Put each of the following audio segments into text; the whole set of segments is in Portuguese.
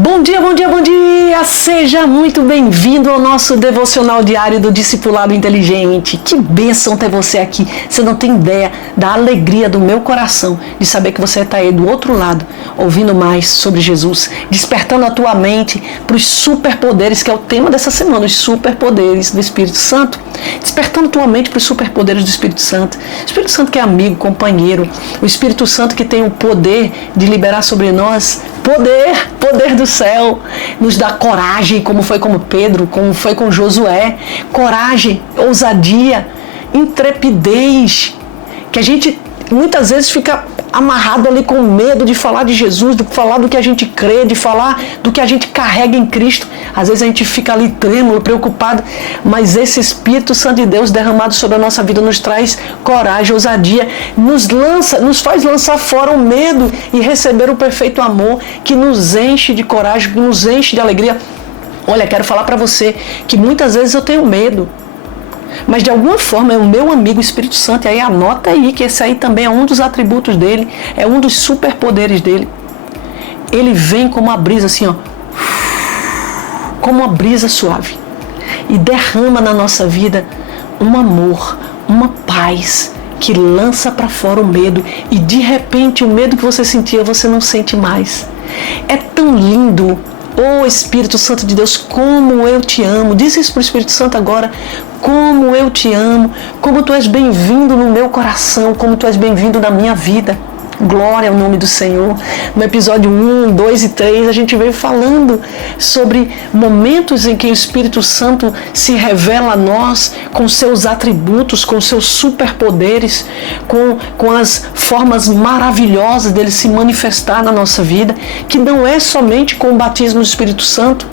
Bom dia, bom dia, bom dia! Seja muito bem-vindo ao nosso devocional diário do Discipulado Inteligente. Que bênção ter você aqui. Você não tem ideia da alegria do meu coração de saber que você está aí do outro lado, ouvindo mais sobre Jesus, despertando a tua mente para os superpoderes, que é o tema dessa semana, os superpoderes do Espírito Santo. Despertando tua mente para os superpoderes do Espírito Santo. O Espírito Santo que é amigo, companheiro. O Espírito Santo que tem o poder de liberar sobre nós poder do céu, nos dá coragem, como foi com Pedro, como foi com Josué, coragem, ousadia, intrepidez, que a gente muitas vezes fica amarrado ali com medo de falar de Jesus, de falar do que a gente crê, de falar do que a gente carrega em Cristo. Às vezes a gente fica ali trêmulo, preocupado, mas esse Espírito Santo de Deus derramado sobre a nossa vida nos traz coragem, ousadia, nos faz lançar fora o medo e receber o perfeito amor que nos enche de coragem, que nos enche de alegria. Olha, quero falar para você que muitas vezes eu tenho medo, mas de alguma forma é o meu amigo Espírito Santo, e aí anota aí que esse aí também é um dos atributos dele, é um dos superpoderes dele. Ele vem como uma brisa assim, ó, como uma brisa suave, e derrama na nossa vida um amor, uma paz, que lança para fora o medo, e de repente o medo que você sentia, você não sente mais. É tão lindo. Oh Espírito Santo de Deus, como eu te amo. Diz isso para o Espírito Santo agora. Como eu te amo, como tu és bem-vindo no meu coração, como tu és bem-vindo na minha vida. Glória ao nome do Senhor. No episódio 1, 2 e 3, a gente veio falando sobre momentos em que o Espírito Santo se revela a nós com seus atributos, com seus superpoderes, com as formas maravilhosas dele se manifestar na nossa vida, que não é somente com o batismo do Espírito Santo,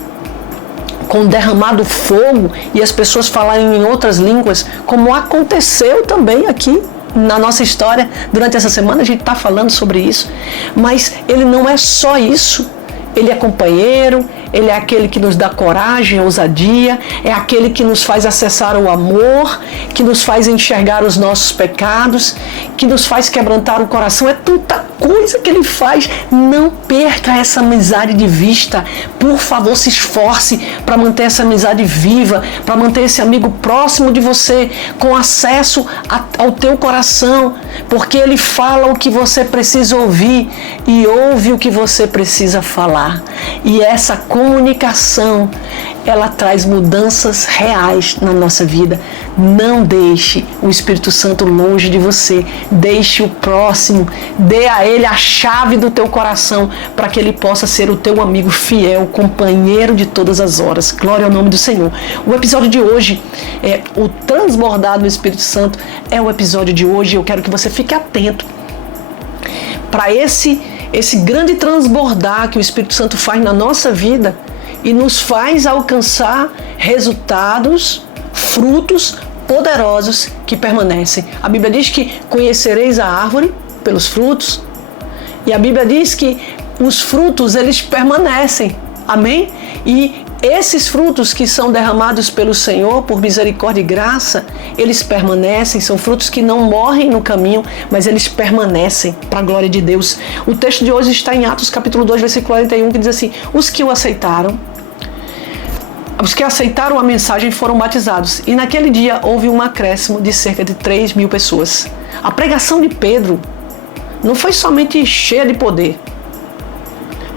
com derramado fogo e as pessoas falarem em outras línguas, como aconteceu também aqui na nossa história. Durante essa semana a gente está falando sobre isso, mas ele não é só isso. Ele é companheiro, ele é aquele que nos dá coragem, ousadia, é aquele que nos faz acessar o amor, que nos faz enxergar os nossos pecados, que nos faz quebrantar o coração. É tanta coisa que ele faz. Não perca essa amizade de vista. Por favor, se esforce para manter essa amizade viva, para manter esse amigo próximo de você, com acesso ao teu coração, porque ele fala o que você precisa ouvir e ouve o que você precisa falar. E essa comunicação, ela traz mudanças reais na nossa vida. Não deixe o Espírito Santo longe de você. Deixe o próximo. Dê a ele a chave do teu coração para que ele possa ser o teu amigo fiel, companheiro de todas as horas. Glória ao nome do Senhor. O episódio de hoje, o transbordar do Espírito Santo, é o episódio de hoje. Eu quero que você fique atento para esse grande transbordar que o Espírito Santo faz na nossa vida e nos faz alcançar resultados, frutos poderosos que permanecem. A Bíblia diz que conhecereis a árvore pelos frutos, e a Bíblia diz que os frutos, eles permanecem. Amém? E esses frutos que são derramados pelo Senhor por misericórdia e graça, eles permanecem, são frutos que não morrem no caminho, mas eles permanecem para a glória de Deus. O texto de hoje está em Atos capítulo 2, versículo 41, que diz assim: os que aceitaram a mensagem foram batizados, e naquele dia houve um acréscimo de cerca de 3.000 pessoas. A pregação de Pedro não foi somente cheia de poder,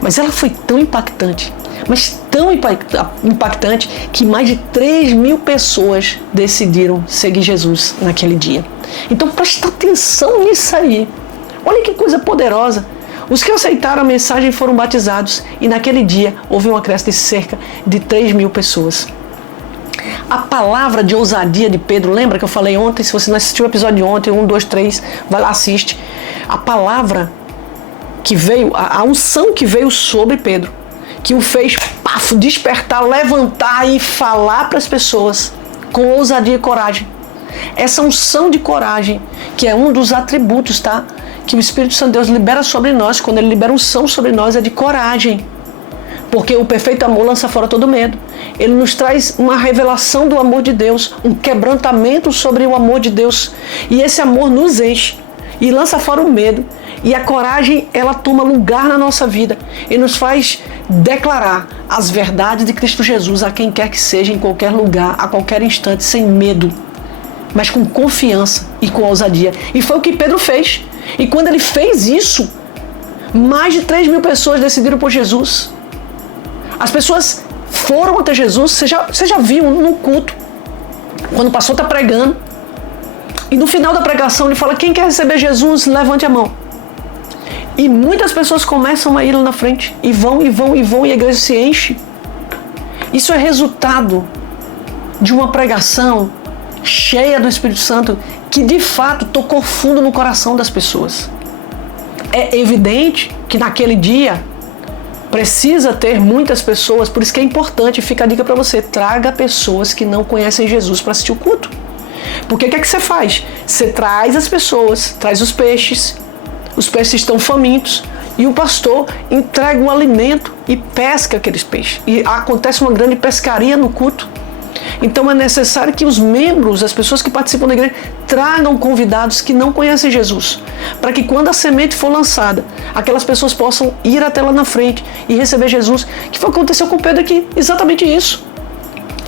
mas ela foi tão impactante, mas tão impactante, que mais de 3.000 pessoas decidiram seguir Jesus naquele dia. Então presta atenção nisso aí. Olha que coisa poderosa. Os que aceitaram a mensagem foram batizados, e naquele dia houve um acréscimo de cerca de 3.000 pessoas. A palavra de ousadia de Pedro, lembra que eu falei ontem? Se você não assistiu o episódio de ontem, 1, 2, 3, vai lá, assiste. A palavra que veio, a unção que veio sobre Pedro, que o fez despertar, levantar e falar para as pessoas com ousadia e coragem. Essa unção de coragem, que é um dos atributos, tá? Que o Espírito Santo de Deus libera sobre nós, quando ele libera unção sobre nós, é de coragem. Porque o perfeito amor lança fora todo medo. Ele nos traz uma revelação do amor de Deus, um quebrantamento sobre o amor de Deus. E esse amor nos enche. e lança fora o medo. E a coragem, ela toma lugar na nossa vida e nos faz declarar as verdades de Cristo Jesus a quem quer que seja, em qualquer lugar, a qualquer instante, sem medo, mas com confiança e com ousadia. E foi o que Pedro fez. E quando ele fez isso, mais de 3.000 pessoas decidiram por Jesus. As pessoas foram até Jesus. Você já viu no culto, quando o pastor está pregando, e no final da pregação ele fala: quem quer receber Jesus, levante a mão. E muitas pessoas começam a ir lá na frente, e vão, e vão, e vão, e a igreja se enche. Isso é resultado de uma pregação cheia do Espírito Santo, que de fato tocou fundo no coração das pessoas. É evidente que naquele dia precisa ter muitas pessoas, por isso que é importante, fica a dica para você: traga pessoas que não conhecem Jesus para assistir o culto. Porque o que é que você faz? Você traz as pessoas, traz os peixes estão famintos, e o pastor entrega o alimento e pesca aqueles peixes. E acontece uma grande pescaria no culto. Então é necessário que os membros, as pessoas que participam da igreja, tragam convidados que não conhecem Jesus, para que quando a semente for lançada, aquelas pessoas possam ir até lá na frente e receber Jesus, que foi o que aconteceu com Pedro aqui, exatamente isso.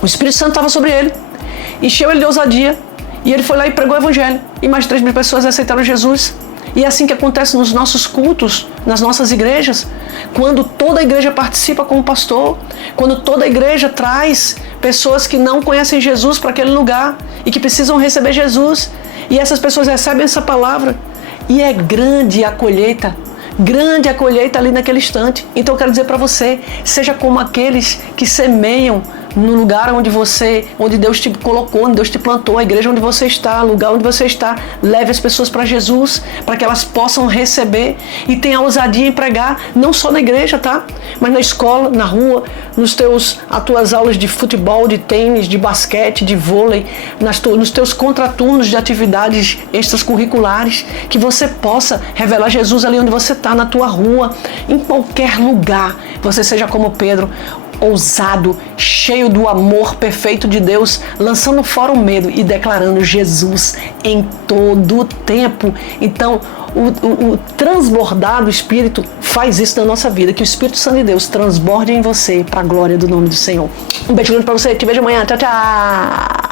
O Espírito Santo estava sobre ele, encheu ele de ousadia, e ele foi lá e pregou o evangelho, e mais de 3.000 pessoas aceitaram Jesus. E é assim que acontece nos nossos cultos, nas nossas igrejas, quando toda a igreja participa com o pastor, quando toda a igreja traz pessoas que não conhecem Jesus para aquele lugar e que precisam receber Jesus, e essas pessoas recebem essa palavra, e é grande a colheita ali naquele instante. Então eu quero dizer para você: seja como aqueles que semeiam no lugar onde Deus te colocou, onde Deus te plantou, a igreja onde você está, o lugar onde você está. Leve as pessoas para Jesus, para que elas possam receber e tenha ousadia em pregar, não só na igreja, tá? Mas na escola, na rua, nas tuas aulas de futebol, de tênis, de basquete, de vôlei, nos teus contraturnos de atividades extracurriculares, que você possa revelar Jesus ali onde você está, na tua rua, em qualquer lugar. Você seja como Pedro, ousado, cheio do amor perfeito de Deus, lançando fora o medo e declarando Jesus em todo o tempo. Então, o transbordar do Espírito faz isso na nossa vida, que o Espírito Santo de Deus transborde em você para a glória do nome do Senhor. Um beijo grande para você, te vejo amanhã, tchau, tchau!